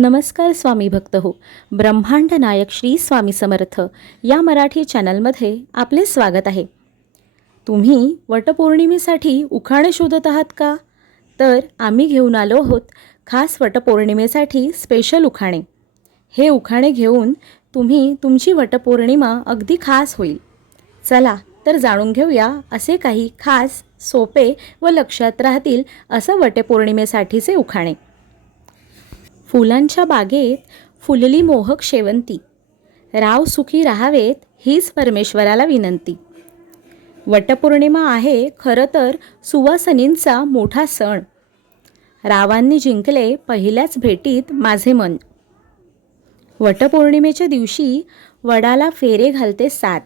नमस्कार स्वामी भक्त हो. ब्रह्मांड नायक श्री स्वामी समर्थ या मराठी चॅनलमध्ये आपले स्वागत आहे. तुम्ही वटपौर्णिमेसाठी उखाणे शोधत आहात का? तर आम्ही घेऊन आलो आहोत खास वटपौर्णिमेसाठी स्पेशल उखाणे. हे उखाणे घेऊन तुम्ही तुमची वटपौर्णिमा अगदी खास होईल. चला तर जाणून घेऊया असे काही खास सोपे व लक्षात राहतील असं वटपौर्णिमेसाठीचे उखाणे. फुलांच्या बागेत फुलली मोहक शेवंती. राव सुखी राहावेत हीच परमेश्वराला विनंती. वटपौर्णिमा आहे खरं तर सुवासनींचा मोठा सण. रावांनी जिंकले पहिल्याच भेटीत माझे मन. वटपौर्णिमेच्या दिवशी वडाला फेरे घालते सात.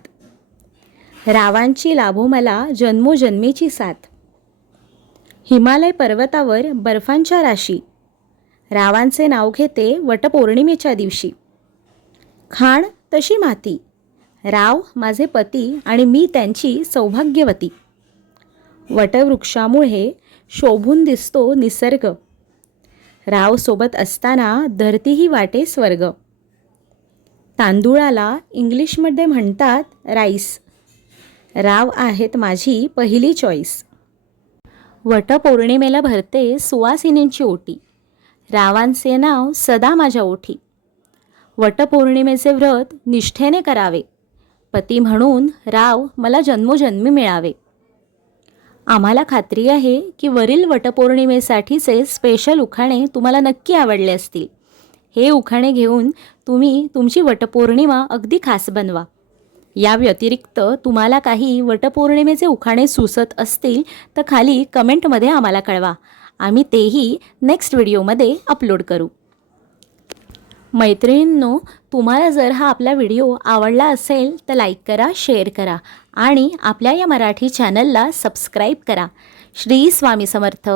रावांची लाभो मला जन्मोजन्मीची साथ. हिमालय पर्वतावर बर्फांच्या राशी. रावांचे नाव घेते वटपौर्णिमेच्या दिवशी. खाण तशी माती. राव माझे पती आणि मी त्यांची सौभाग्यवती. वटवृक्षामुळे शोभून दिसतो निसर्ग. राव सोबत असताना धरतीही वाटे स्वर्ग. तांदूळाला इंग्लिशमध्ये म्हणतात राईस. राव आहेत माझी पहिली चॉईस. वटपौर्णिमेला भरते सुवासिनींची ओटी. रावांचे नाव सदा माझ्या ओठी. वटपौर्णिमेचे व्रत निष्ठेने करावे. पती म्हणून राव मला जन्मोजन्मी मिळावे. आम्हाला खात्री आहे की वरील वटपौर्णिमेसाठीचे स्पेशल उखाणे तुम्हाला नक्की आवडले असतील. हे उखाणे घेऊन तुम्ही तुमची वटपौर्णिमा अगदी खास बनवा. या व्यतिरिक्त तुम्हाला काही वटपौर्णिमेचे उखाणे सुचत असतील तर खाली कमेंटमध्ये आम्हाला कळवा. आम्ही तेही नेक्स्ट व्हिडिओमध्ये अपलोड करू. मैत्रिणींनो तुम्हाला जर हा आपला व्हिडिओ आवडला असेल तर लाईक करा शेअर करा आणि आपल्या या मराठी चॅनलला सबस्क्राईब करा. श्री स्वामी समर्थ.